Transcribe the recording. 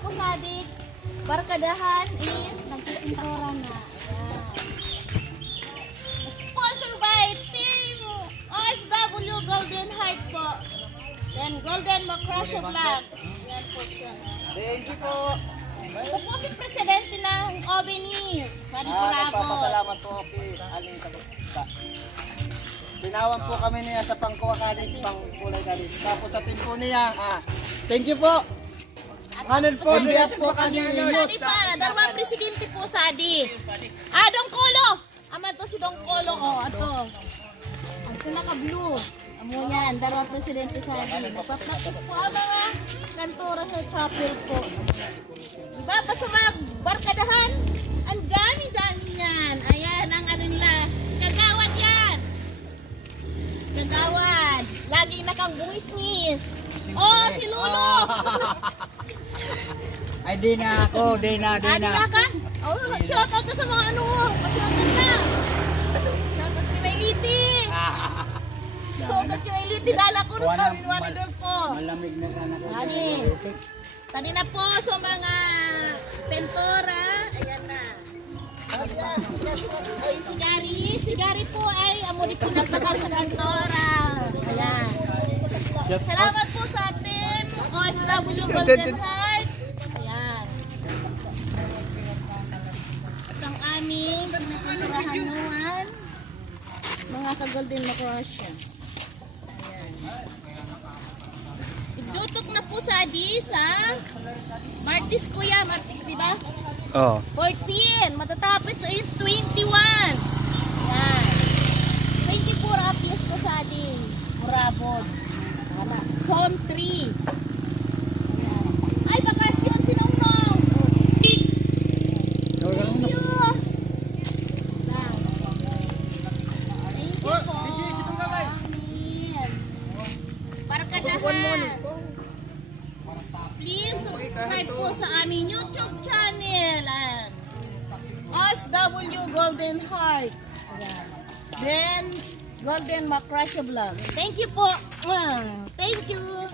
po sa adik. Barkadahan is nagpipintura na. Ayan. Sponsored by Team OFW Golden Heart po. Then Golden Macrasio Vlog. Yan po siya. Thank you po. Ito po si Presidente ng OBNIS. Sari po Nagpapasalamat po kay Aling Kabukta. Pinawan po kami niya sa pangkuha kalit, pangkulay kalit. Tapos sa team po niya, thank you po. Ano po, biyak po kami. Sari pa, darwa Presidente po sa adik. Dong Kolo. Ama to si Dong Kolo. Ato. Ang pinaka-blue. Amo yan, darwa Presidente sa adik. Nagpa-practice po ang mga kantora sa chapel po. Diba? Basta mga barkadahan, ang dami-dami yan. Ayan, ang ano nila. Si Kagawad yan. Si Kagawad. Laging nakang-buwisnis. Si Lolo. Ay, di na ako, di na. Di ka? Shout out ka sa mga ano. Shout out na. Shout out kay Mayliti. Shout out kay Mayliti. Dala ko na kami doon po. Malamig na sana ko. Tadi na po sa mga pentora. Ayan na. Ay, si Gary po ay amo dito nagtakal sa pentora. Ayan. Salamat po sa team OFW Golden Heart. Ayan. At ang aming pinapinturahanuan mga ka-Golden Macrasio. Ayan. Idutok na po sa Martis Kuya, Martis, di ba? Oh. 14, matatapos is 21. Yan. 24 appeals ko sa ating Murabog. Zone 3. Yan. Ay, bakasyon si Nongnong. Thank you. Thank you po. Ayan. Barkadahan. Please subscribe po sa aming YouTube channel and OFW Golden Heart. Then Golden Macrasio Vlog. Thank you po. Thank you.